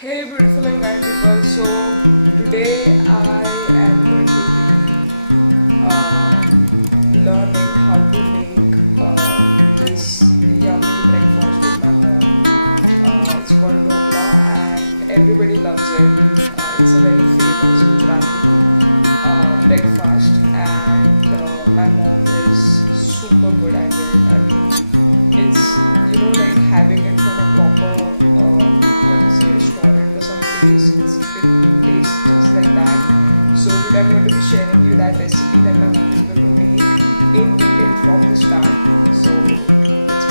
Hey, beautiful and kind people. So today I am going to be learning how to make this yummy breakfast with my mom. It's called Dhokla and everybody loves it. It's a very famous Gujarati breakfast, and my mom is super good at it. It's like having it from a proper what is it, restaurant or something. It's really tastes just like that. So today I'm going to be sharing you that recipe that my mom is going to make in detail from the start. So let's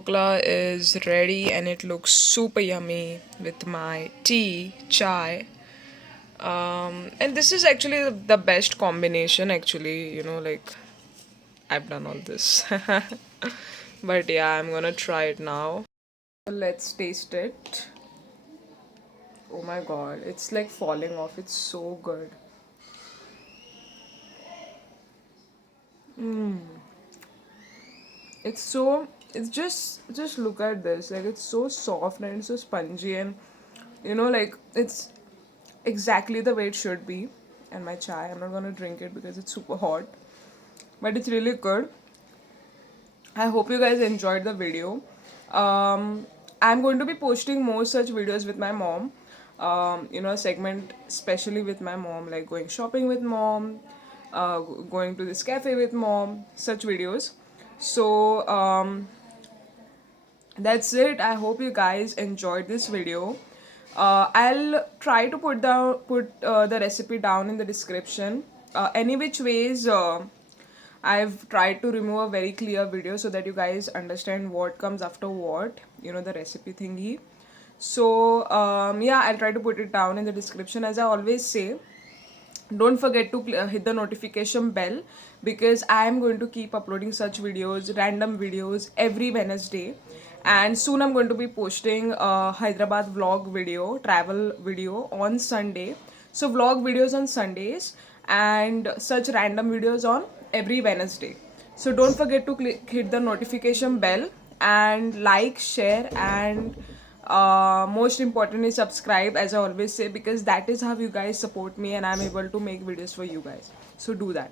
dhokla is ready and it looks super yummy with my tea, chai. And this is actually the best combination, actually, like I've done all this. But yeah, I'm gonna try it now. Let's taste it. Oh my god, it's like falling off. It's so good. It's so it's just look at this. Like it's so soft and it's so spongy and like it's exactly the way it should be. And my chai, I'm not gonna drink it because it's super hot. But it's really good. I hope you guys enjoyed the video. I'm going to be posting more such videos with my mom. A segment especially with my mom, like going shopping with mom, going to this cafe with mom, such videos. So that's it. I hope you guys enjoyed this video. I'll try to put the recipe down in the description. Any which ways. I've tried to remove a very clear video so that you guys understand what comes after what, the recipe thingy. So, yeah, I'll try to put it down in the description. As I always say, don't forget to hit the notification bell because I am going to keep uploading such videos, random videos every Wednesday. And soon I'm going to be posting a Hyderabad vlog video, travel video on Sunday. So vlog videos on Sundays and such random videos on every Wednesday. So don't forget to hit the notification bell and like, share, and most importantly subscribe, as I always say, because that is how you guys support me and I'm able to make videos for you guys. So do that.